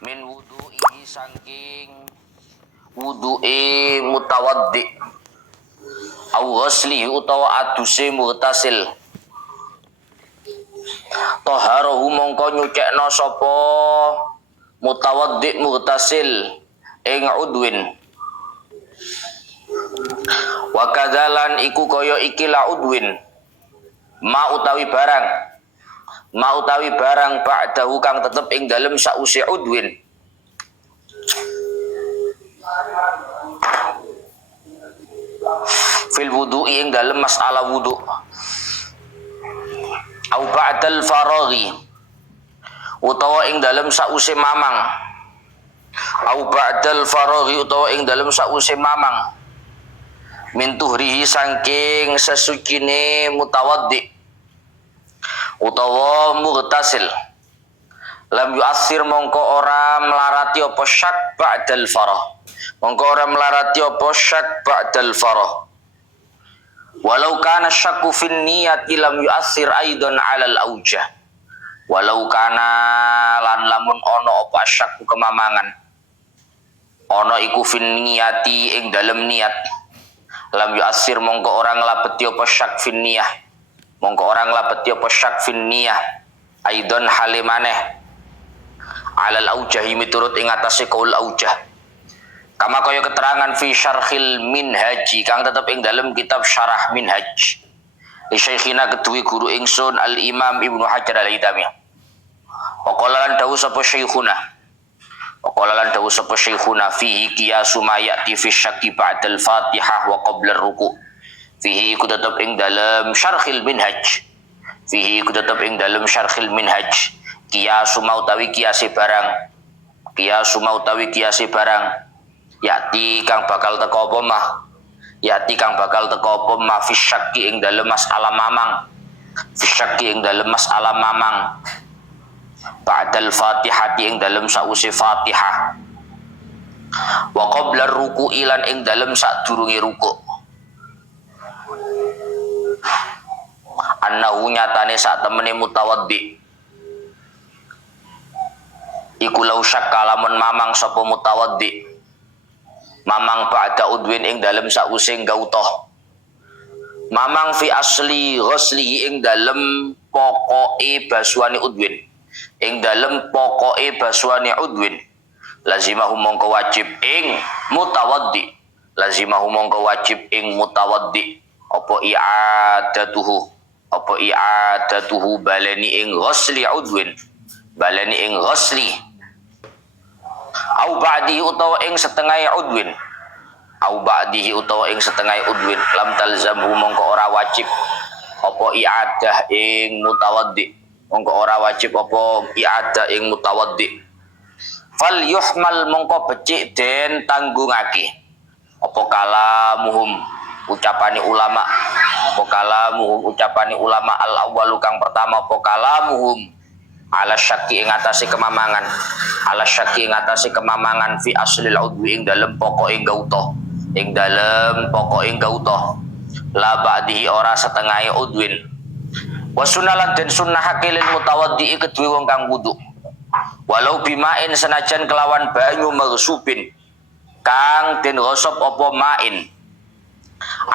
min wudu'i saking wudu'i mutawaddi au ghuslihi utawa aduse mughtasil taharahu mongko nyucekno sapa mutawaddi mughtasil ing udwin wa kadzalan iku kaya ikilah udwin ma utawi barang ba'dahu kang tetep ing dalem sause udwin fil wudu'i ing dalem masalah wudu au ba'dal faraghi utawa ing dalem sause mamang au ba'dal faraghi utawa ing dalem sause mamang min tuhrihi saking sesucine mutawaddi utawa mughtasil lam yu'assir mongko ora melarati apa syak ba'dal farah mongko ora melarati apa syak ba'dal farah walau kana syakku fin niyati lam yu'assir aidan 'alal aujah walau kana lan lamun ono apa syakku kemamangan ono iku fin niyati ing dalem niat lam yu'assir mongko ora nglabeti apa syak fin niyah mongko ora nglabeti apa syak fin niyah aidan halimaneh alal aujahi miturut ing atase kaul aujah kama kaya keterangan fi syarhil minhaji kang tetep ing dalem kitab syarah minhaj li syekhina kedue guru ingsun al imam Ibnu Hajar al-Haytami waqala lan dawu sapa syekhuna fihi qiyasu ma ya'ti fi syakki ba'dal fatihah wa qabla ruku fihi iku tetep ing dalem syarhil minhaj qiyasu mautawi kiasi barang yati kang bakal teko apa mah fi syakki ing dalem masalah mamang ba'dal fatihati ing dalem sause fatihah wa qabla ruku'i lan ing dalem sadurunge ruku' annahu nyatane sak temene mutawaddi iku lau syakka lamun mamang sapa mutawaddi mamang ba'da udwin ing dalem sause gautoh mamang fi asli ghusli ing dalem pokoke basuhane udwin lazimahu mongko wajib ing mutawaddi apa i'adatuhu baleni ing ghusli au ba'dihi utawa ing setengah udwin lam talzamhu mongko ora wajib apa i'adah ing mutawaddi fal yuhmal mongko becik den tanggungake apa kalamuhum ucapane ulama al awwalu kang pertama apa kalamuhum ala syakki ing atase kemamangan fi aslil udwi ing dalem pokoke gautoh la ba'dihi ora setengahe udwin wa sunnalan den sunnahake lil mutawaddi kedue wong kang wudu walau bimain senajan kelawan banyu maghsubin kang den ghosop apa main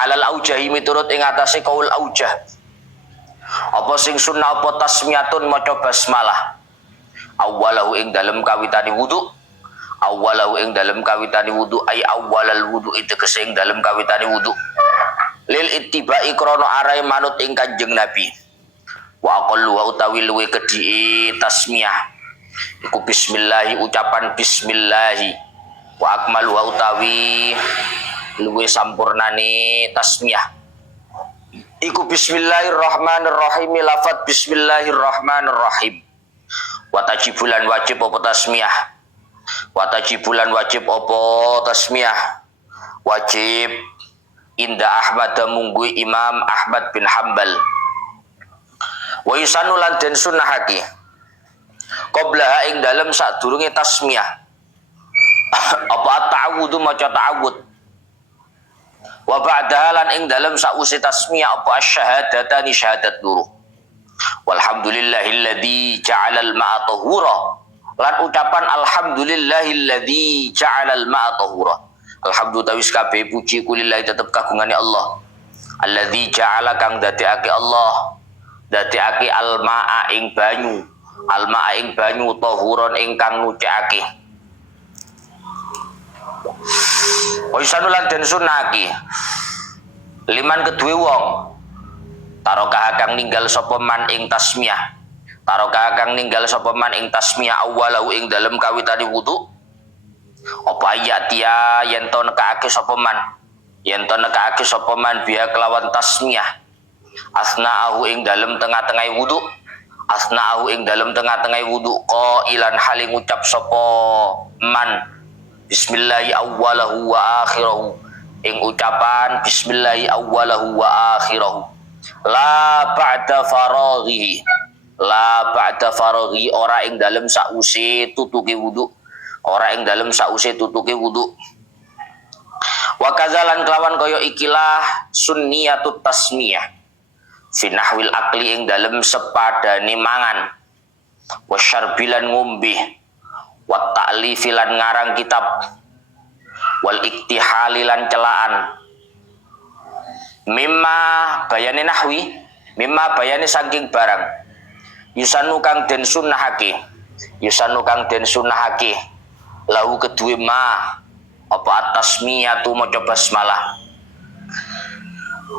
alal aujahi miturut ing atase kaul aujah apa sing sunnah apa tasmiyatun maca basmalah awwalahu ing dalem kawitane wudu ay awwalal wudu tegese ing dalem kawitane wudu lil ittiba'i krana arai manut ing Kanjeng Nabi wa aqallu wa utawi luwe kedhi tasmiyah iku bismillah ucapan bismillah wa akmalu wa utawi luwe sampurnane tasmiyah iku bismillahirrahmanirrahim lafaz bismillahirrahmanirrahim wa tajibulan wajib apa tasmiyah wajib inda Ahmad munggu Imam Ahmad bin Hanbal wa yusannulan den sunnahake qabla ing dalem sadurunge tasmiyah apa ta'awudhu maca ta'awud wa ba'daha lan ing dalem sause tasmiyah apa asyhadatani syahadat loro walhamdulillahilladzi ja'alal ma'a tahura lan ucapan alhamdulillahilladzi ja'alal ma'a tahura. Alhamdulillah wis kabeh puji kulillahi tetep kagungane Allah. Alladzi ja'ala kang dadekake Allah, dadekake al-ma'a ing banyu, al-ma'a ing banyu tahuron ingkang nyucikake. Wa yusanulan den sunaki liman kedue wong taroka kang ninggal sapa man ing tasmiyah, taroka kang ninggal sapa man ing tasmiyah awalau ing dalem kawitane wudu apa ayatia yen to nekake sapa man, yen to nekake sapa man biya kelawan tasmiyah asna'ahu ing dalem tengah-tengah wudu, asna'ahu ing dalem tengah-tengah wudu qailan hale ngucap sapa man bismillahi awwalahu wa akhirahu ing ucapan bismillahi awwalahu wa akhirahu la ba'da faraghi, la ba'da faraghi ora ing dalem sause tutuke wudu, ora ing dalem sause tutuke wudu. Wa kazalan kelawan kaya ikilah sunniyatut tasmiyah fi nahwil akli ing dalem sepadane mangan wa syarbilan ngombe wa ta'lifilan ngarang kitab wal iktihalilan celaan mimma bayane nahwi, mimma bayane saking barang yusanu kang den sunnahake, yusanu kang den sunnahake lahu kedue ma apa at-tasmiyatu maca basmalah.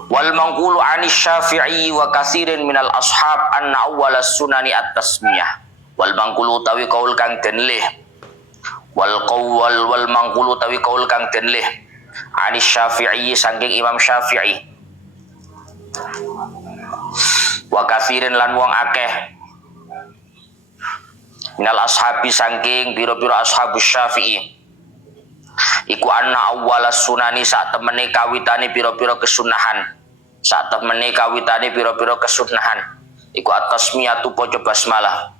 Wal mangqulu anis Syafi'i wa katsirin minal ashab anna awwalas sunani at-tasmiyah. Wal mangqulu tawi kaul kang den leh, wal qawl wal mangqulu tawi kaul kang den leh anis Syafi'i saking Imam Syafi'i wa katsirin lan wong akeh minal ashabi saking pira-pira ashabus Syafi'i iku anna awwalas sunani sak temene kawitane pira-pira kesunahan, sak temene kawitane pira-pira kesunahan iku at-tasmiyatu poco basmalah.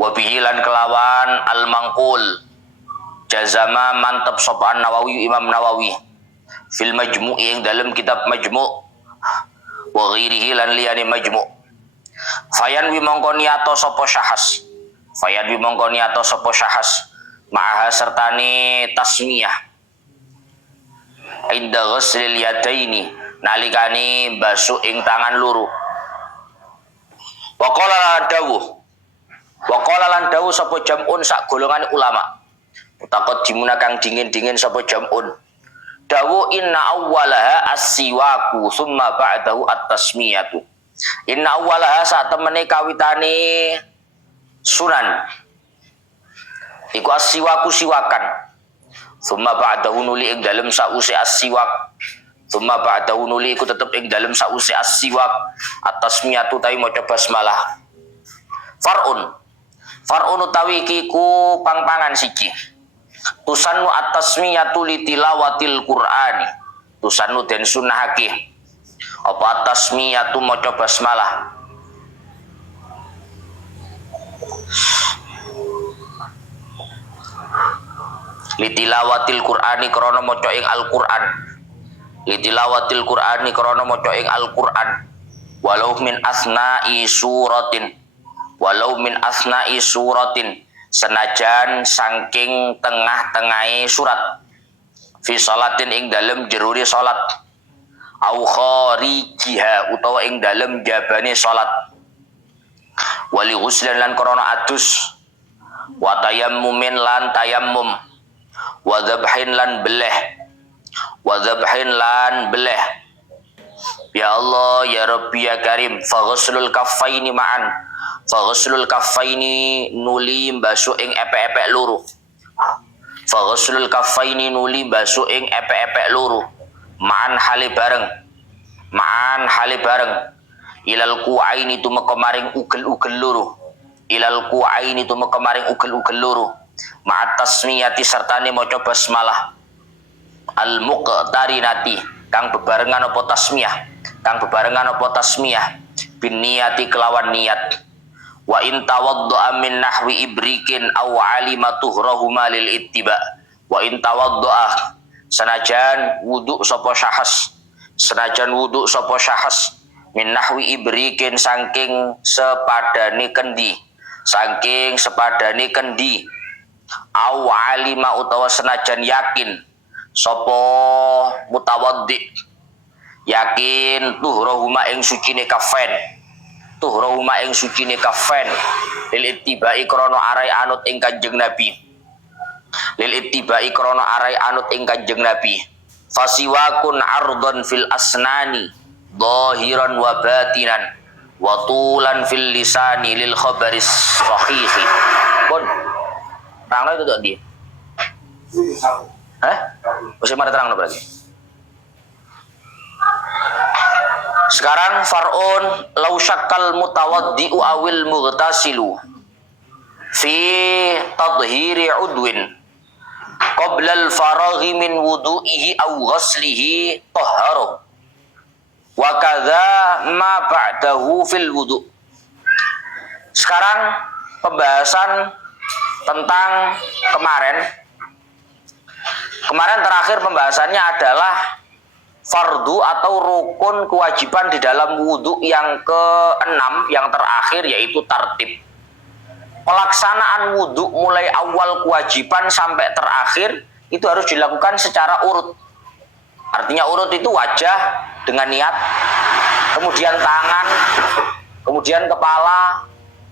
Wa bihi lan kelawan al-mangqul jazama mantap sapa Nawawi Imam Nawawi fil majmu'i ing dalam kitab majmu' wa ghairihi lan liyane majmu'. Fayan wi mongko niyato sapa syahas, fayan wi mongko niyato sapa syahas ma'aha sertane tasmiyah inda ghuslil yadaini nalikane basuh ing tangan loro. Wa qala lan dawuh, wa qala lan dawuh sapa jam'un sak golongan ulama utakot dimuna kang dingin-dingin sapa jam'un dawuh inna awwalaha as-siwaku summa ba'dahu at-tasmiyatu. Inna awwalaha sak temene kawitane sunan iku as-siwaku siwakan summa ba'dahu nuli ing dalem sause as-siwak, summa ba'dahu nuli iku tetep ing dalem sause as-siwak at-tasmiyatu tawi maca basmalah. Far'un, far'un utawi iki ku pangpangan siji tusannu at-tasmiyatu li tilawatil qur'ani, tusannu den sunahake apa at-tasmiyatu maca basmalah litilawatil qur'ani krana maca ing Al-Qur'an, litilawatil qur'ani krana maca ing Al-Qur'an walau min asna'i suratin, walau min asna'i suratin senajan saking tengah-tengahe surat fi salatin ing dalem jerure salat au kharijiha utawa ing dalem jabane salat wali ghuslan lan krana adus wa tayammumin lan tayammum wa dzabhin lan beleh, wa dzabhin lan beleh. Ya Allah ya Rabbi ya Karim fa ghuslul kaffaini ma'an, fa ghuslul kaffaini nuli basuh ing epek-epek loro, fa ghuslul kaffaini nuli basuh ing epek-epek loro ma'an hale bareng, ma'an hale bareng ilal ku'aini tumeka maring ugel-ugel loro, ilal ku'aini tumeka maring ugel-ugel loro ma'at tasmiyati sertane maca basmalah al muqtarinati kang bebarengan apa tasmiyah, kang bebarengan apa tasmiyah bin niyati kelawan niat. Wa in tawaddaa min nahwi ibrikin aw alima tuhrahuma lil ittiba, wa in tawaddaa senajan wudu sapa syahas, senajan wudu sapa syahas min nahwi ibrikin saking sepadane kendi, saking sepadane kendi, au alima utawa senajan yakin sapa mutawaddi yakin tuhrohuma ing sucine kafen, tuhrohuma ing sucine kafen lil ittibai krana arai anut ing Kanjeng Nabi, lil ittibai krana arai anut ing Kanjeng Nabi, fasiwakun ardon fil asnani dhahiran wa batinan wa tulan fil lisani lil khabaris sahihi. Pun terangno itu tok ndi? Wis mari terangno berarti. Sekarang far'un law syakkal mutawaddi'u awil mughtasilu fi tadhhiri udwin qabla al-faraghi min wudu'ihi aw ghaslihi tahharu wa kadza ma ba'dahu fil wudu'. Sekarang pembahasan tentang kemarin terakhir pembahasannya adalah fardu atau rukun kewajiban di dalam wudu yang ke-6 yang terakhir, yaitu tartib. Pelaksanaan wudu mulai awal kewajiban sampai terakhir itu harus dilakukan secara urut. Artinya urut itu wajah dengan niat, kemudian tangan, kemudian kepala,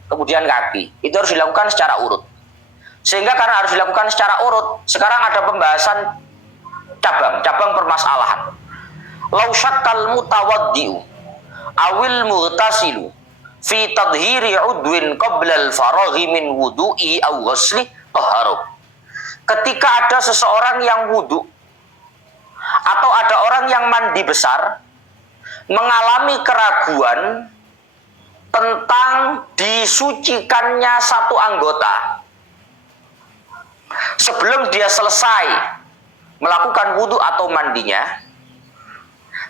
kemudian kaki. Itu harus dilakukan secara urut. Sehingga karena harus dilakukan secara urut, sekarang ada pembahasan cabang permasalahan. Lau syakkal mutawaddi'u awil mughtasilu fi tadhhiri udwin qabla al-faraghi min wudu'i aw ghasli tahharu. Ketika ada seseorang yang wudu atau ada orang yang mandi besar mengalami keraguan tentang disucikannya satu anggota sebelum dia selesai melakukan wudu atau mandinya,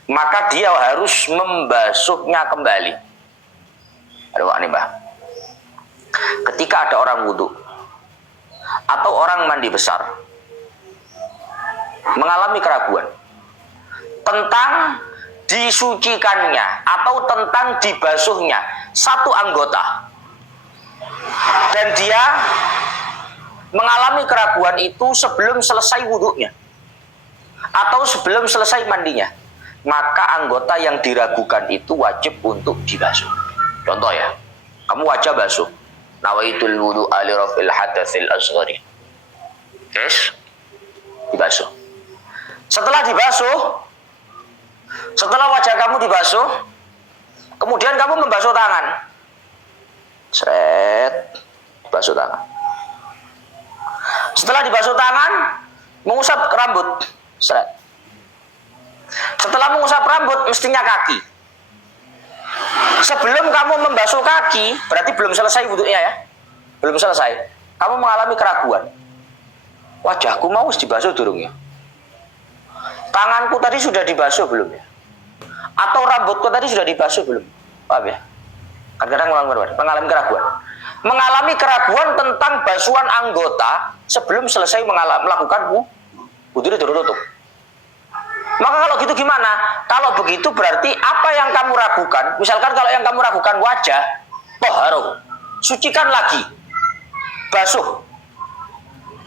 maka dia harus membasuhnya kembali. Aduh, ini Mbah. Ketika ada orang wudu atau orang mandi besar mengalami keraguan tentang disucikannya atau tentang dibasuhnya satu anggota, dan dia mengalami keraguan itu sebelum selesai wudunya atau sebelum selesai mandinya, maka anggota yang diragukan itu wajib untuk dibasuh. Contoh ya, kamu wajah basuh, nawaitul wudu ali rafil hadatsil asghari. Yes, dibasuh. Setelah dibasuh, setelah wajah kamu dibasuh, kemudian kamu membasuh tangan. Seret, basuh tangan. Setelah dibasuh tangan, mengusap rambut. Seret. Setelah mengusap rambut, mestinya kaki. Sebelum kamu membasuh kaki, berarti belum selesai wudunya ya. Belum selesai. Kamu mengalami keraguan. Wajahku mau dibasuh durung ya? Tanganku tadi sudah dibasuh belum ya? Atau rambutku tadi sudah dibasuh belum? Paham ya? Kadang-kadang mengalami keraguan. Mengalami keraguan tentang basuhan anggota sebelum selesai melakukan wudu tutup. Maka kalau gitu gimana? Kalau begitu berarti apa yang kamu ragukan, misalkan kalau yang kamu ragukan wajah, toharu, sucikan lagi, basuh.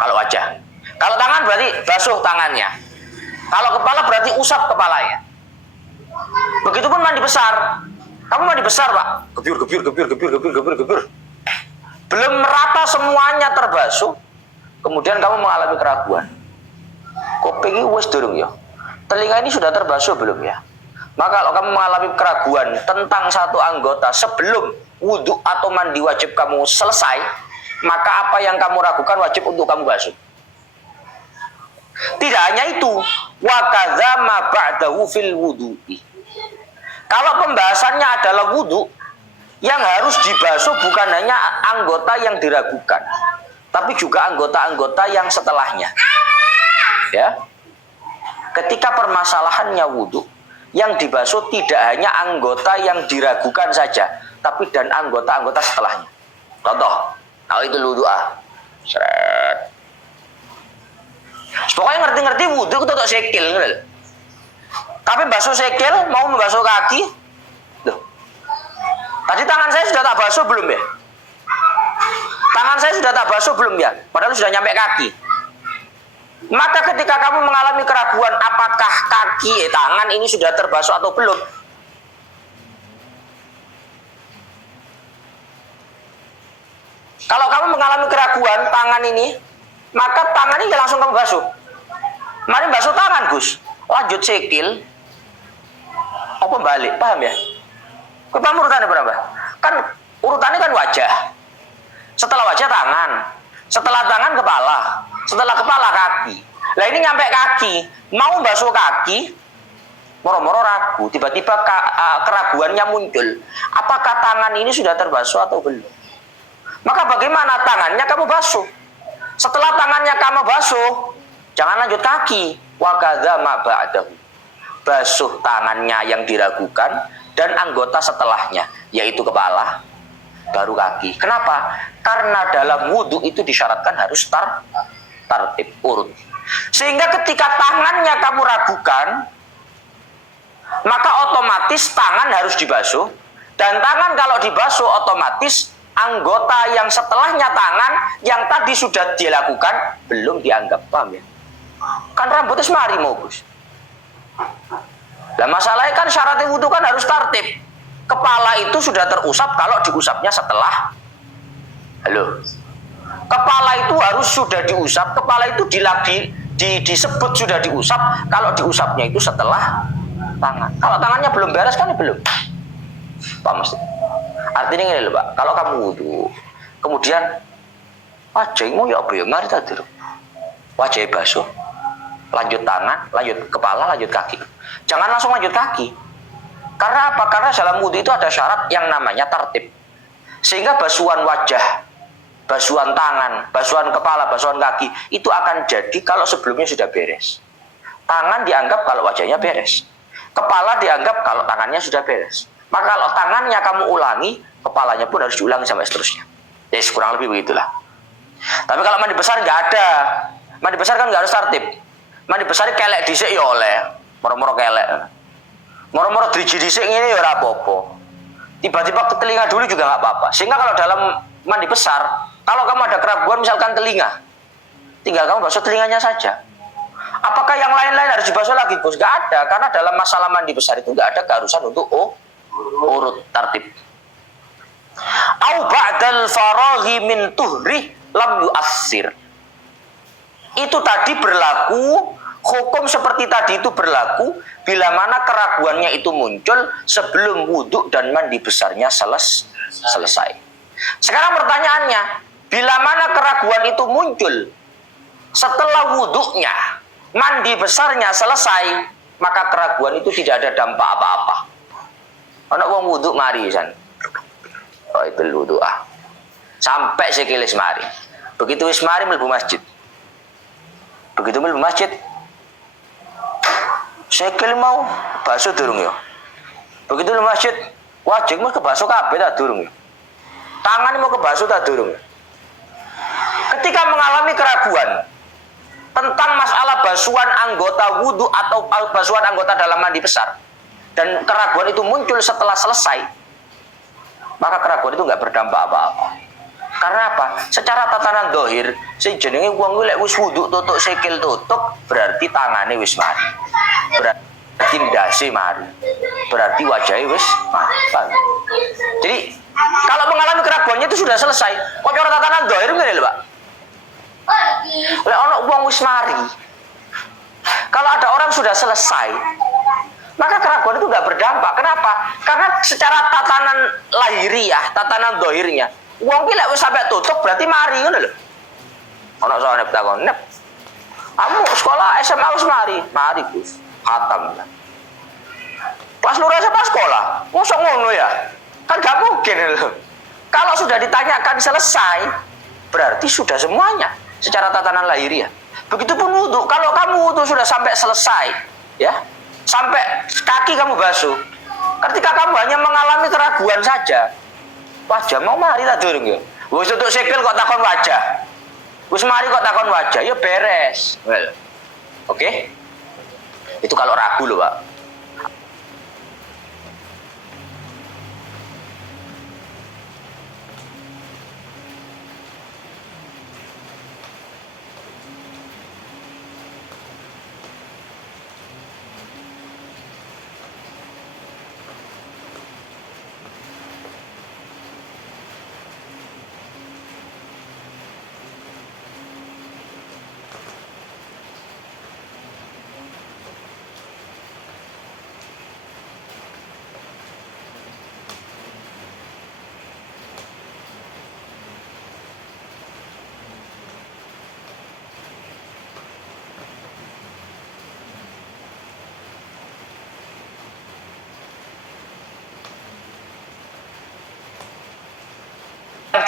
Kalau wajah. Kalau tangan berarti basuh tangannya. Kalau kepala berarti usap kepalanya. Begitupun mandi besar. Kamu mandi besar, Pak. Gebyur. Belum merata semuanya terbasuh, kemudian kamu mengalami keraguan. Kok pengen wes durung ya? Telinga ini sudah terbasuh belum ya? Maka kalau kamu mengalami keraguan tentang satu anggota sebelum wudhu atau mandi wajib kamu selesai, maka apa yang kamu ragukan wajib untuk kamu basuh. Tidak hanya itu, wa kadza ma ba'dahu fil wudu'i. Kalau pembahasannya adalah wudhu, yang harus dibasuh bukan hanya anggota yang diragukan, tapi juga anggota-anggota yang setelahnya. Ya. Ketika permasalahannya wudhu, yang dibasuh tidak hanya anggota yang diragukan saja, tapi dan anggota-anggota setelahnya. Contoh, kalau itu wudu'a, seret. Pokoknya ngerti-ngerti wudhu itu untuk sekil, tapi basuh sekil mau membasuh kaki. Loh. Tadi tangan saya sudah tak basuh belum ya? tangan saya sudah tak basuh belum ya? Padahal sudah nyampe kaki. Maka ketika kamu mengalami keraguan apakah tangan ini sudah terbasuh atau belum, kalau kamu mengalami keraguan tangan ini, maka tangan ini langsung kamu basuh. Mari basuh tangan, Gus. Lanjut sikil. Apa balik? Paham ya? Paham urutannya berapa? Kan urutannya kan wajah. Setelah wajah tangan. Setelah tangan kepala. Setelah kepala kaki. Lah ini nyampe kaki. Mau basuh kaki, moro-moro ragu. Tiba-tiba keraguannya muncul. Apakah tangan ini sudah terbasuh atau belum? Maka bagaimana tangannya kamu basuh? Setelah tangannya kamu basuh, jangan lanjut kaki. Wa kadza ma ba'dahu. Basuh tangannya yang diragukan dan anggota setelahnya, yaitu kepala, baru kaki. Kenapa? Karena dalam wudhu itu disyaratkan harus tartib, urut. Sehingga ketika tangannya kamu ragukan, maka otomatis tangan harus dibasuh. Dan tangan kalau dibasuh otomatis anggota yang setelahnya tangan yang tadi sudah dilakukan belum dianggap. Paham ya? Kan rambutnya semari mau, Gus. Nah masalahnya kan syaratnya wudhu kan harus tartib. Kepala itu sudah terusap kalau diusapnya setelah. Halo. Kepala itu harus sudah diusap. Kepala itu disebut sudah diusap kalau diusapnya itu setelah tangan. Kalau tangannya belum beres kan belum. Pak Mas. Artinya ini loh Pak. Kalau kamu wudhu, kemudian wajahmu ya apa ya mari tadi. Wajah basuh. Lanjut tangan, lanjut kepala, lanjut kaki. Jangan langsung lanjut kaki. Karena apa? Karena dalam wudhu itu ada syarat yang namanya tartib. Sehingga basuhan wajah, basuhan tangan, basuhan kepala, basuhan kaki itu akan jadi kalau sebelumnya sudah beres. Tangan dianggap kalau wajahnya beres. Kepala dianggap kalau tangannya sudah beres. Maka kalau tangannya kamu ulangi, kepalanya pun harus diulangi sampai seterusnya. Jadi kurang lebih begitulah. Tapi kalau mandi besar nggak ada. Mandi besar kan nggak harus tartib. Mandi besar kelek dhisik ya oleh, moro-moro kelek. Moro-moro driji dhisik ngene ya ora apa-apa. Tiba-tiba ke telinga dulu juga nggak apa-apa. Sehingga kalau dalam mandi besar, kalau kamu ada keraguan misalkan telinga, tinggal kamu basuh telinganya saja. Apakah yang lain-lain harus dibasuh lagi, Gus? Nggak ada, karena dalam masalah mandi besar itu nggak ada keharusan untuk urut tartib. Au ba'dal faraghi min tuhri lam yu'assir. Itu tadi berlaku, hukum seperti tadi itu berlaku bila mana keraguannya itu muncul sebelum wudhu dan mandi besarnya selesai. Sekarang pertanyaannya, bila mana keraguan itu muncul setelah wudhunya, mandi besarnya selesai, maka keraguan itu tidak ada dampak apa-apa. Ana wong wudhu mari san. Oh itu wudhu sampai sekilis mari. Begitu wis mari mlebu masjid. Begitu mlebu masjid, sikil mau basuh durung ya. Begitu mlebu masjid, wajib mau kebasuh kabeh ta durung ya. Tangan mau kebasuh ta durung ya. Ketika mengalami keraguan tentang masalah basuhan anggota wudhu atau basuhan anggota dalam mandi besar, dan keraguan itu muncul setelah selesai, maka keraguan itu nggak berdampak apa-apa. Karena apa? Secara tatanan dohir, si jenenge wong lek wis wudhu tutuk sikil tutup, berarti tangane wis mari. Berarti ndase mari. Berarti wajahnya wis mari. Jadi kalau mengalami keraguannya itu sudah selesai. Kok cara tatanan dohir ngene lho, Pak. Lek ana wong wis mari. Kalau ada orang sudah selesai, maka keraguan itu nggak berdampak. Kenapa? Karena secara tatanan lahiriah, tatanan dohirnya, wong ki lek wis sampai tutup berarti mari ngono lho. Ana soal nek takon, "Nep, kamu sekolah SMA wis mari Gus. Khatam." Pas loro SMA sekolah, mosok ngono ya? Kan gak mungkin lho. Kalau sudah ditanyakan selesai, berarti sudah semuanya secara tatanan lahiriah. Begitupun wudhu, kalau kamu wudhu sudah sampai selesai, ya, sampai kaki kamu basuh, ketika kamu hanya mengalami keraguan saja, wajah mau mari tak durung ya. Wis untuk sikil kok takon wajah. Wis mari kok takon wajah, ya beres. Well. Oke? Itu kalau ragu loh, Pak.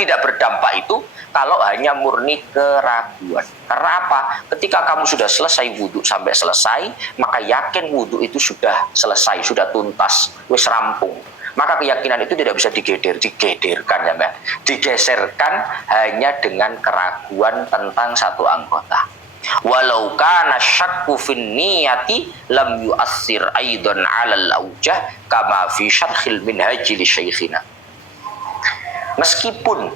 tidak berdampak itu kalau hanya murni keraguan. Karena apa? Ketika kamu sudah selesai wudhu sampai selesai, maka yakin wudhu itu sudah selesai, sudah tuntas, wis rampung. Maka keyakinan itu tidak bisa digeserkan ya Mbak. Digeserkan hanya dengan keraguan tentang satu anggota. Walau kana syakku fin niyati lam yu'assir aidan 'alal aujah kama fi syarhil minhaj li syekhina. Meskipun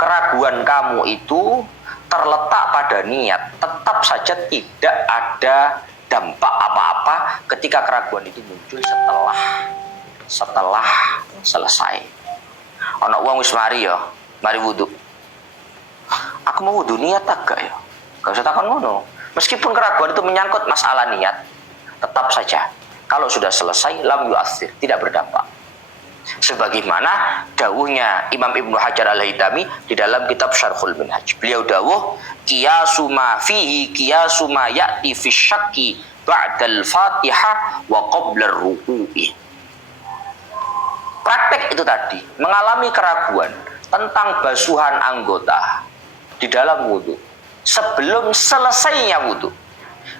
keraguan kamu itu terletak pada niat, tetap saja tidak ada dampak apa-apa ketika keraguan itu muncul setelah selesai. Ana wong wis mari ya, mari wudu. Aku mau wudu niat agak ya. Gak usah takon ngono. Meskipun keraguan itu menyangkut masalah niat, tetap saja kalau sudah selesai lam yu'assir, tidak berdampak. Sebagaimana dawuhnya Imam Ibnu Hajar Al-Haytami di dalam kitab Syarhul Minhaj. Beliau dawuh, qiyasu ma fihi qiyasu ma ya'ti fi syakki ba'dal Fatihah wa qabla ruku'i. Praktek itu tadi, mengalami keraguan tentang basuhan anggota di dalam wudhu sebelum selesainya wudhu.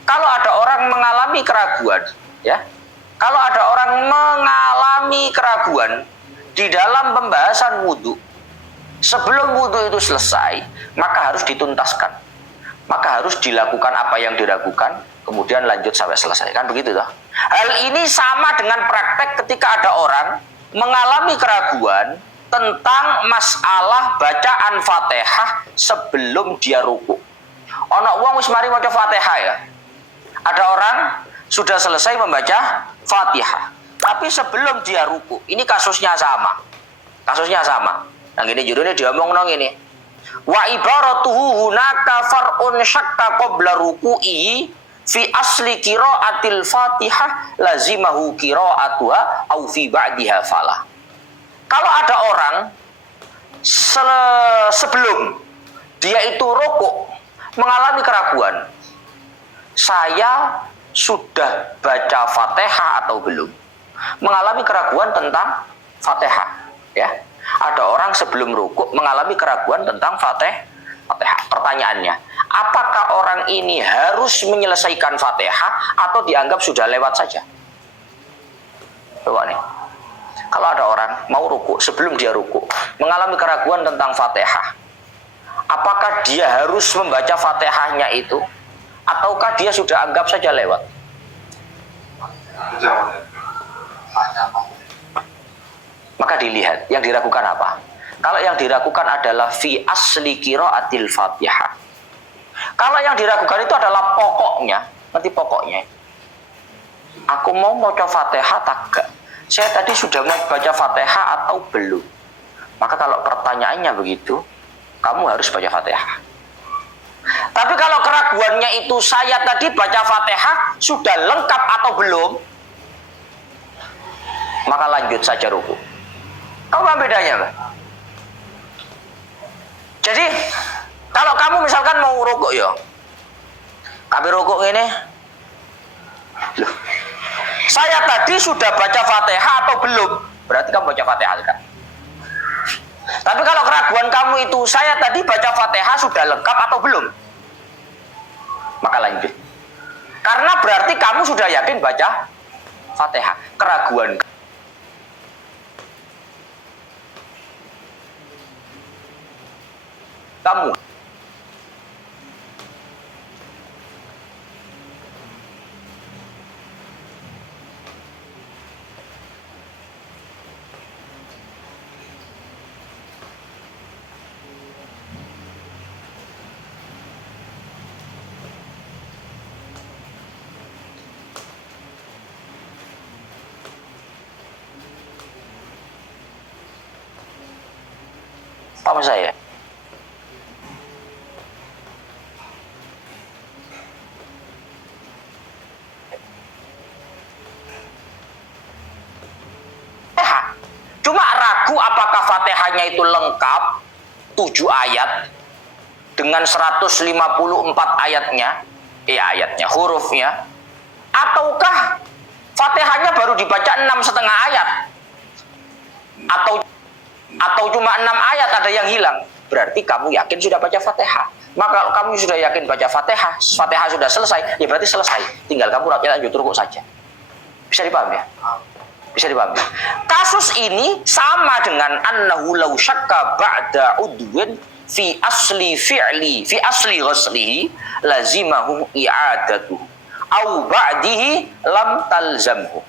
Kalau ada orang mengalami keraguan, ya, kalau ada orang mengalami keraguan di dalam pembahasan wudhu sebelum wudhu itu selesai, maka harus dituntaskan, maka harus dilakukan apa yang diragukan, kemudian lanjut sampai selesai, kan begitu toh? Hal ini sama dengan praktek ketika ada orang mengalami keraguan tentang masalah bacaan Fatihah sebelum dia ruku. Ono wong wis mari maca Fatihah ya. Ada orang sudah selesai membaca Fatihah, tapi sebelum dia ruku, ini kasusnya sama. Kasusnya sama. Nah gini judulnya diomong nong ini. Wa ibaratuhu hunaka far'un syakka qabla ruku'i fi asli qira'atil Fatihah lazimahu qira'atuha au fi ba'diha falah. Kalau ada orang sebelum dia itu rukuk mengalami keraguan, saya sudah baca Fatihah atau belum, mengalami keraguan tentang Fatihah, ya. Ada orang sebelum rukuk mengalami keraguan tentang Fatihah. Pertanyaannya, apakah orang ini harus menyelesaikan Fatihah atau dianggap sudah lewat saja? Coba nih. Kalau ada orang mau rukuk, sebelum dia rukuk mengalami keraguan tentang Fatihah, apakah dia harus membaca Fatihahnya itu ataukah dia sudah anggap saja lewat? Maka dilihat yang diragukan apa. Kalau yang diragukan adalah fi asli qiraatil Fatihah. Kalau yang diragukan itu adalah pokoknya, nanti pokoknya. Aku mau baca Fatihah tak gak? Saya tadi sudah mau baca Fatihah atau belum? Maka kalau pertanyaannya begitu, kamu harus baca Fatihah. Tapi kalau keraguannya itu saya tadi baca Fatihah sudah lengkap atau belum, maka lanjut saja ruku. Kamu apa bedanya, Mbak? Jadi kalau kamu misalkan mau rukuk ya, kami rukuk ini, loh, saya tadi sudah baca Fatihah atau belum? Berarti kamu baca Fatihah kan? Tapi kalau keraguan kamu itu saya tadi baca Fatihah sudah lengkap atau belum? Maka lanjut. Karena berarti kamu sudah yakin baca Fatihah. Keraguan kamu sama saya. Cuma ragu apakah Fatihahnya itu lengkap 7 ayat dengan 154 ayatnya, ayatnya, hurufnya, ataukah Fatihahnya baru dibaca 6,5 ayat, atau atau cuma 6 ayat ada yang hilang, berarti kamu yakin sudah baca Fatihah. Maka kalau kamu sudah yakin baca Fatihah, Fatihah sudah selesai, ya berarti selesai. Tinggal kamu lanjut rukuk saja. Bisa dipahami ya? Bisa dipahami. Kasus ini sama dengan annahu law syakka ba'da udwin fi asli fi'li, fi asli ghuslihi lazimahum i'adatuhu au ba'dihi lam talzamhu.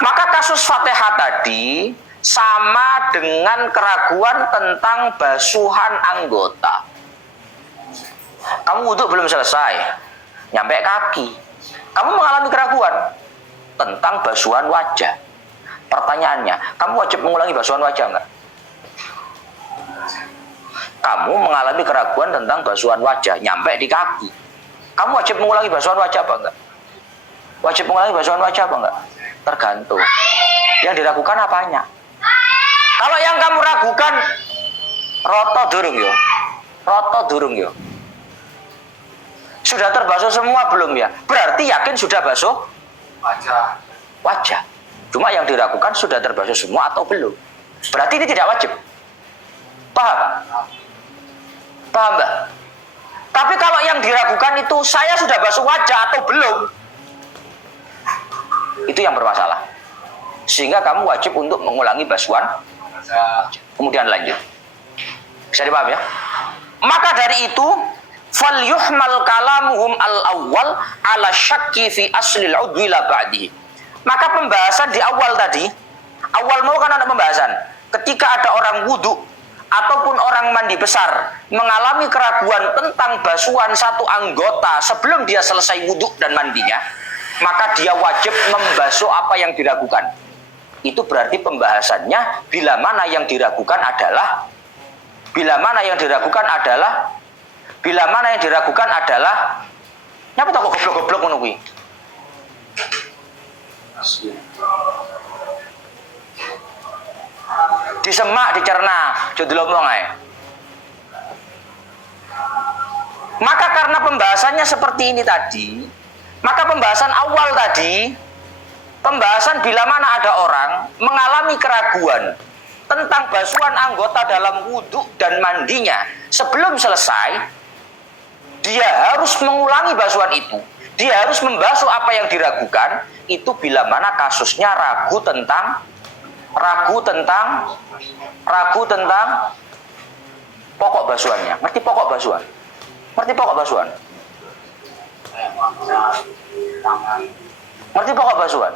Maka kasus Fatihah tadi sama dengan keraguan tentang basuhan anggota. Kamu wudhu belum selesai, nyampe kaki. Kamu mengalami keraguan tentang basuhan wajah. Pertanyaannya, kamu wajib mengulangi basuhan wajah enggak? Kamu mengalami keraguan tentang basuhan wajah, nyampe di kaki. Kamu wajib mengulangi basuhan wajah apa enggak? Wajib mengulangi basuhan wajah apa enggak? Tergantung. Yang diragukan apanya? Kalau yang kamu ragukan, roto durung yo. Roto durung yo. Sudah terbasuh semua belum ya? Berarti yakin sudah basuh wajah. Wajah. Cuma yang diragukan sudah terbasuh semua atau belum. Berarti ini tidak wajib. Paham? Paham, Mbak? Tapi kalau yang diragukan itu saya sudah basuh wajah atau belum, itu yang bermasalah. Sehingga kamu wajib untuk mengulangi basuhan wajah. Kemudian lanjut. Bisa dipaham ya? Maka dari itu falyuhmal kalamuhum al-awwal ala syakki fi aslil udwi la ba'dihi. Maka pembahasan di awal tadi, awal mau kan ada pembahasan. Ketika ada orang wudhu ataupun orang mandi besar mengalami keraguan tentang basuhan satu anggota sebelum dia selesai wudhu dan mandinya, maka dia wajib membasuh apa yang diragukan. Itu berarti pembahasannya bila mana yang diragukan adalah nyapa tak kok goblok-goblok ngono kuwi. Disemak, dicerna, aja dilomong ae. Maka karena pembahasannya seperti ini tadi, maka pembahasan awal tadi, pembahasan bila mana ada orang mengalami keraguan tentang basuhan anggota dalam wudhu dan mandinya sebelum selesai, dia harus mengulangi basuhan itu. Dia harus membasuh apa yang diragukan. Itu bila mana kasusnya ragu tentang pokok basuhannya. Ngerti pokok basuhan? Ngerti pokok basuhan? Ngerti pokok basuhan?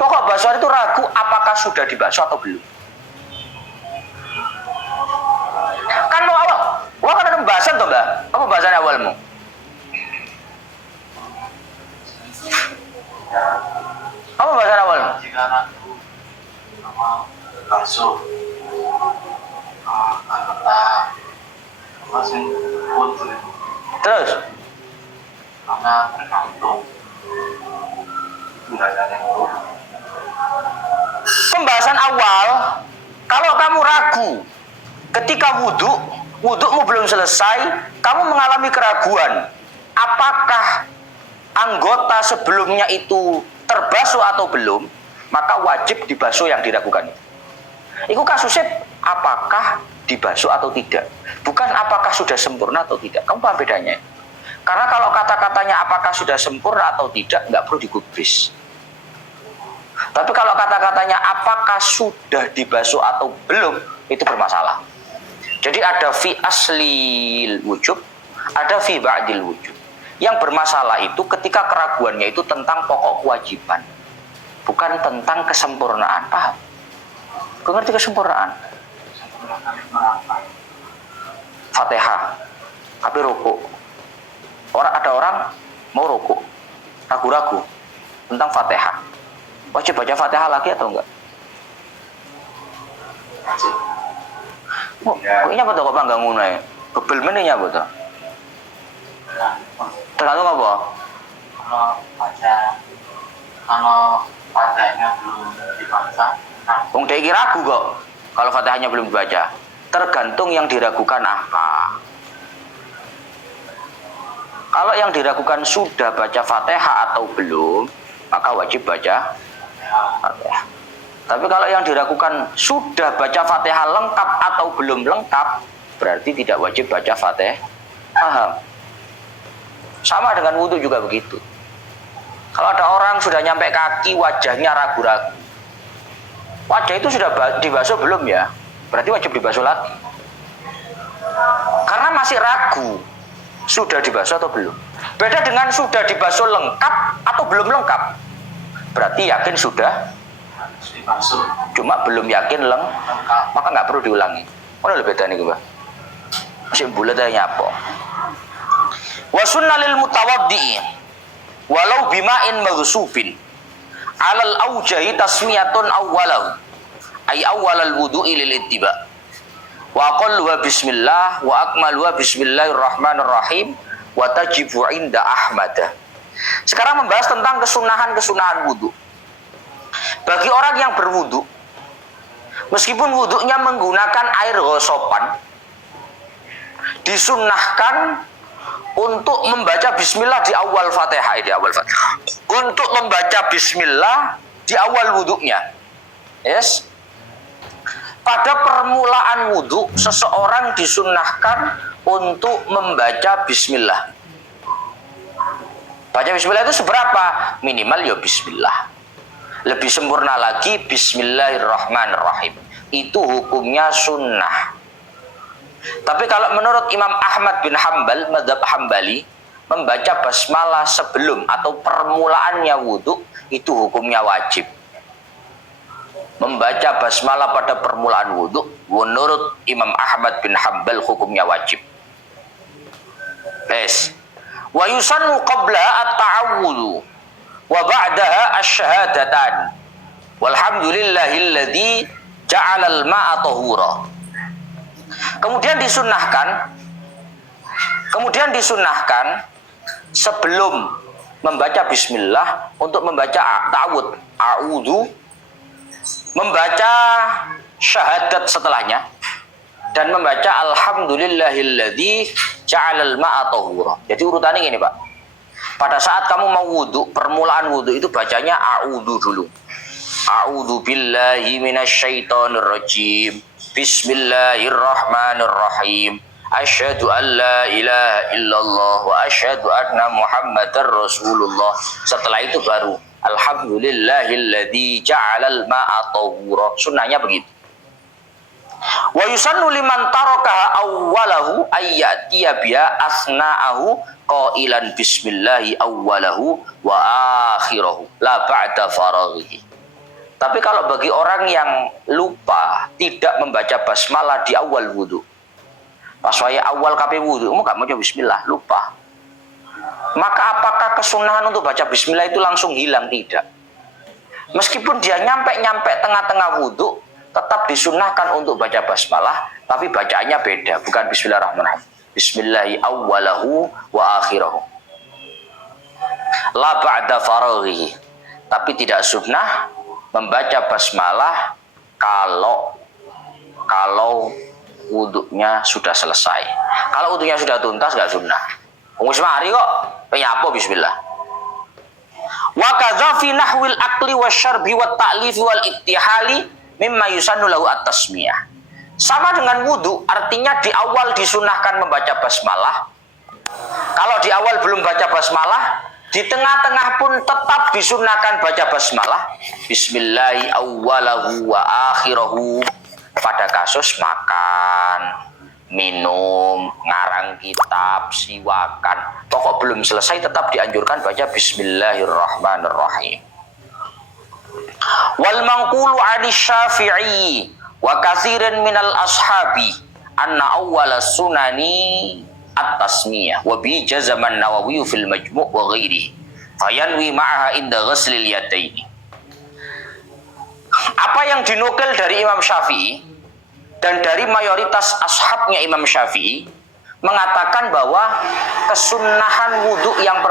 Pokok basuhan itu ragu apakah sudah dibasuh atau belum. Kan mau awal, kan ada pembahasan toh Mbak? Apa pembahasan awalmu? Apa pembahasan awalmu? Jika ragu sama basuh anggota masing wudhu itu. Terus? Karena tergantung durasinya dulu. Pembahasan awal, kalau kamu ragu ketika wudhumu belum selesai, kamu mengalami keraguan apakah anggota sebelumnya itu terbasuh atau belum, maka wajib dibasuh yang diragukan. Itu kasusnya apakah dibasuh atau tidak, bukan apakah sudah sempurna atau tidak. Kamu paham bedanya? Karena kalau kata-katanya apakah sudah sempurna atau tidak, nggak perlu digubris. Tapi kalau kata-katanya apakah sudah dibasuh atau belum, itu bermasalah. Jadi ada fi aslil wujub, ada fi ba'dil wujub. Yang bermasalah itu ketika keraguannya itu tentang pokok kewajiban, bukan tentang kesempurnaan. Paham? Kau ngerti kesempurnaan? Fatihah, tapi rukuk. Ada orang mau rukuk, ragu-ragu tentang Fatihah. Wajib baca Fatihah lagi atau enggak? Kok ini apa tuh kok bangga ngono ya? Bebel meneh apa tuh? Tergantung apa? Kalau Fatihahnya belum dibaca. Wong dhek iki ragu kok kalau Fatihahnya belum dibaca. Tergantung yang diragukan apa. Kalau yang diragukan sudah baca Fatihah atau belum, maka wajib baca Fatihah. Tapi kalau yang diragukan sudah baca Fatihah lengkap atau belum lengkap, berarti tidak wajib baca Fatihah. Paham? Sama dengan wudhu juga begitu. Kalau ada orang sudah nyampe kaki, wajahnya ragu-ragu. Wajah itu sudah dibasuh belum ya? Berarti wajib dibasuh lagi. Karena masih ragu, sudah dibasuh atau belum. Beda dengan sudah dibasuh lengkap atau belum lengkap. Berarti yakin sudah, dibasuh. cuma belum yakin lengkap, maka nggak perlu diulangi. Mana lebih beda nih gue? Masih bulat aja nyapo. Wa sunnah lil mutawaddi'in walau bima'in maghsufin alal aujahi tasmiyatun awwalahu ay awwalal wudu'i lil ittiba wa aqalluha bismillah wa akmaluha bismillahirrahmanirrahim wa tajibu inda Ahmad. Sekarang membahas tentang kesunahan wudu. Bagi orang yang berwudu, meskipun wudunya menggunakan air ghosopan, disunnahkan untuk membaca bismillah di awal Fatihah, Untuk membaca bismillah di awal wudunya. Yes. Pada permulaan wudu, seseorang disunnahkan untuk membaca bismillah. Baca bismillah itu seberapa? Minimal ya bismillah. Lebih sempurna lagi bismillahirrahmanirrahim. Itu hukumnya sunnah. Tapi kalau menurut Imam Ahmad bin Hambal, mazhab Hambali, membaca basmalah sebelum atau permulaannya wudhu itu hukumnya wajib. Membaca basmalah pada permulaan wudhu menurut Imam Ahmad bin Hambal hukumnya wajib. Wa yusannu qabla at-ta'awwudhu wa ba'daha asy-syahadatan. Walhamdulillahilladzi ja'alal ma'a tahura. Kemudian disunnahkan sebelum membaca bismillah untuk membaca ta'awud, a'udzu, membaca syahadat setelahnya, dan membaca alhamdulillahilladzi ja'alal ma'a tahura. Jadi urutannya gini, Pak. Pada saat kamu mau wudu, permulaan wudu itu bacanya a'udzu dulu. A'udzu billahi minasyaitonir rajim. Bismillahirrahmanirrahim. Asyhadu an la ilaha illallah wa asyhadu anna Muhammadar Rasulullah. Setelah itu baru alhamdulillahilladzi ja'alal ma'a tahura. Sunnahnya begitu. Wa yusannu liman tarakaha awwalahu ayyatiya biha asna'ahu qailan bismillahi awwalahu wa akhirahu la ba'da faraghihi. Tapi kalau bagi orang yang lupa tidak membaca basmalah di awal wudhu, pas saya awal kape wudhu, kamu gak mau coba bismillah, lupa. Maka apakah kesunahan untuk baca bismillah itu langsung hilang? Tidak. Meskipun dia nyampe tengah-tengah wudhu, tetap disunahkan untuk baca basmalah, tapi bacaannya beda, bukan bismillahirrahmanirrahim. Bismillahi awwalahu wa akhirahu. La ba'da faraghihi. Tapi tidak sunnah membaca basmalah kalau wudhunya sudah selesai. Kalau wudhunya sudah tuntas gak sunnah. Wis mari kok penyapo bismillah. Wa kadza fi nahwil akli wasyarbi wat ta'lif wal ittihali mimma yusannu lahu at-tasmiyah. Sama dengan wudhu, artinya di awal disunahkan membaca basmalah. Kalau di awal belum baca basmalah, di tengah-tengah pun tetap disunahkan baca basmalah. Bismillahi awwalahu wa akhirahu. Pada kasus makan, minum, ngarang kitab, siwakan, pokok belum selesai tetap dianjurkan baca bismillahirrahmanirrahim. Wal manqulu 'ani Syafi'i wa katsirin minal ashabi anna awwala sunani at-tasmiyah wa bi jazaman Nawawi fil Majmu' wa ghairihi fayanwi ma'aha inda ghuslil yadaini. Apa yang dinukil dari Imam Syafi'i dan dari mayoritas ashabnya Imam Syafi'i mengatakan bahwa kesunahan wudhu yang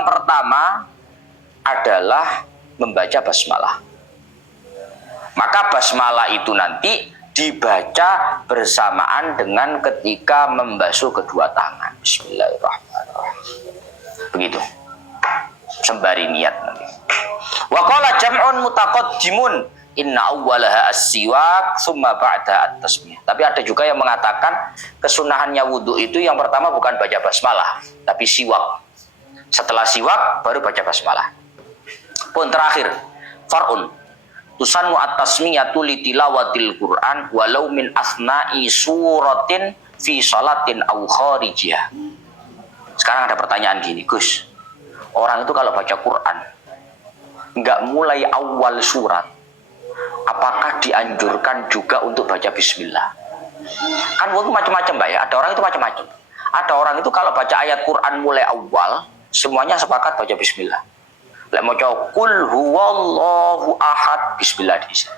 pertama adalah membaca basmalah. Maka basmalah itu nanti dibaca bersamaan dengan ketika membasuh kedua tangan. Bismillahirrahmanirrahim. Begitu. sembari niat nanti. Wa qala jam'un mutaqaddimun inna awwalaha as-siwak tsumma ba'daha at-tasmiyah. Tapi ada juga yang mengatakan kesunahannya wudu itu yang pertama bukan baca basmalah, tapi siwak. Setelah siwak baru baca basmalah. Pun terakhir, far'un tusannu at-tasmiyatu li tilawatil Qur'an walau min asna'i suratin fi salatin aw kharijiyah. Sekarang ada pertanyaan gini, Gus. Orang itu kalau baca Quran enggak mulai awal surat, apakah dianjurkan juga untuk baca bismillah? Kan itu macam-macam, Mbak ya. Ada orang itu macam-macam. Ada orang itu kalau baca ayat Quran mulai awal, semuanya sepakat baca bismillah. Lek mau coba kul huwallahu ahad, bismillah di sini.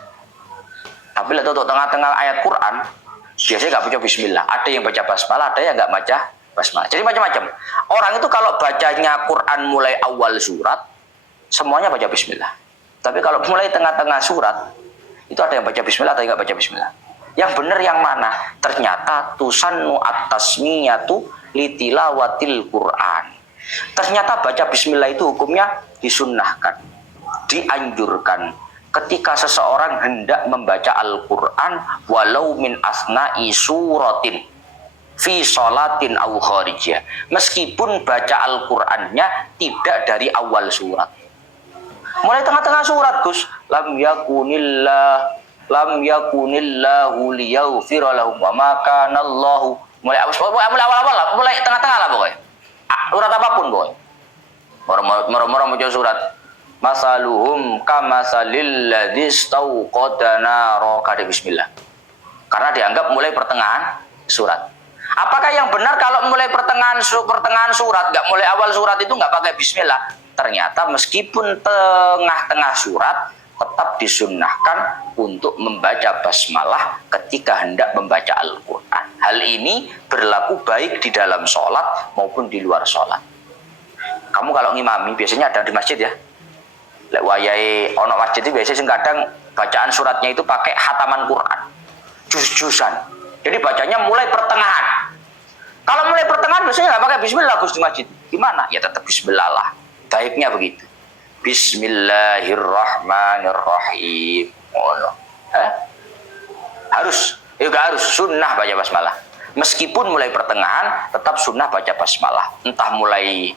Tapi lek untuk tengah-tengah ayat Quran, biasanya nggak baca bismillah. Ada yang baca basmalah, ada yang nggak baca basmalah. Jadi macam-macam. Orang itu kalau bacanya Quran mulai awal surat, semuanya baca bismillah. Tapi kalau mulai tengah-tengah surat, itu ada yang baca bismillah, ada yang nggak baca bismillah. Yang benar yang mana? Ternyata tusannu at-tasmiyatu li tilawatil Quran. Ternyata baca bismillah itu hukumnya disunnahkan, dianjurkan ketika seseorang hendak membaca Al-Quran walau min asna'i suratin fi sholatin aw kharijiyah, meskipun baca Al-Qurannya tidak dari awal surat, mulai tengah-tengah surat. Gus, lam yakunillahu liyaghfira lahum wa ma kana Allahu, mulai awal-awal, mulai tengah-tengah lah pokoknya. Surat apapun pokoknya. Moro-moro mau surat masaluhum kamasalil ladzi istauqada naro, kada bismillah. Karena dianggap mulai pertengahan surat. Apakah yang benar kalau mulai pertengahan surat, nggak mulai awal surat itu nggak pakai bismillah? Ternyata meskipun tengah-tengah surat tetap disunnahkan untuk membaca basmalah ketika hendak membaca Al-Quran. Hal ini berlaku baik di dalam sholat maupun di luar sholat. Kamu kalau ngimami biasanya ada di masjid ya. Lek wayahe ono masjid itu biasanya kadang bacaan suratnya itu pakai khataman Quran, juz-juzan. Jadi bacanya mulai pertengahan. Kalau mulai pertengahan biasanya nggak pakai bismillah Gus di masjid. Gimana? Ya tetap bismillah lah. Baiknya begitu. Bismillahirrahmanirrahim. Oh, harus, juga harus sunnah baca basmalah. Meskipun mulai pertengahan, tetap sunnah baca basmalah. Entah mulai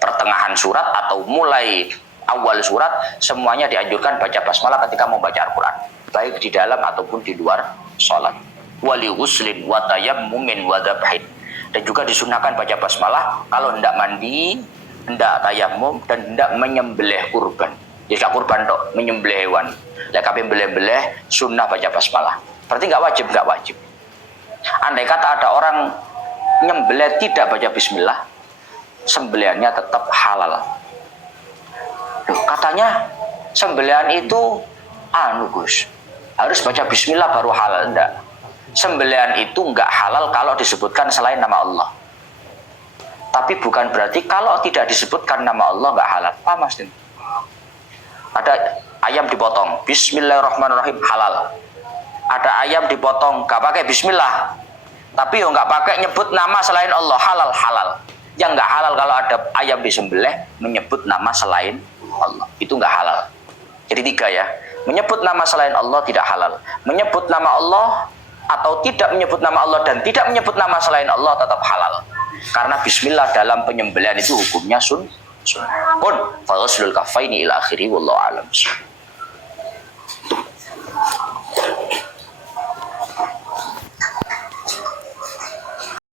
pertengahan surat atau mulai awal surat, semuanya dianjurkan baca basmalah ketika membaca Al-Quran, baik di dalam ataupun di luar sholat. Wali ghuslin wa tayammumin wa dzabhin, dan juga disunahkan baca basmalah kalau hendak mandi, hendak tayammum, dan hendak menyembelih kurban. Ya kurban tok, menyembelih hewan. Lek kabeh beleh-beleh sunnah baca basmalah. Berarti nggak wajib. Andai kata ada orang nyembelih tidak baca bismillah, sembelihannya tetap halal. Loh, katanya sembelihan itu Gus, harus baca bismillah baru halal. Enggak. Sembelihan itu enggak halal kalau disebutkan selain nama Allah. Tapi bukan berarti kalau tidak disebutkan nama Allah enggak halal. Paham Mas? Ada ayam dipotong, bismillahirrahmanirrahim, halal. Ada ayam dipotong enggak pakai bismillah, tapi enggak pakai nyebut nama selain Allah, halal. Yang enggak halal kalau ada ayam disembelih menyebut nama selain Allah, itu enggak halal. Jadi 3 ya. Menyebut nama selain Allah tidak halal. Menyebut nama Allah atau tidak menyebut nama Allah dan tidak menyebut nama selain Allah tetap halal. Karena bismillah dalam penyembelihan itu hukumnya sunnah. Pun fa ghuslul kaffaini ila akhiri wallahu a'lam.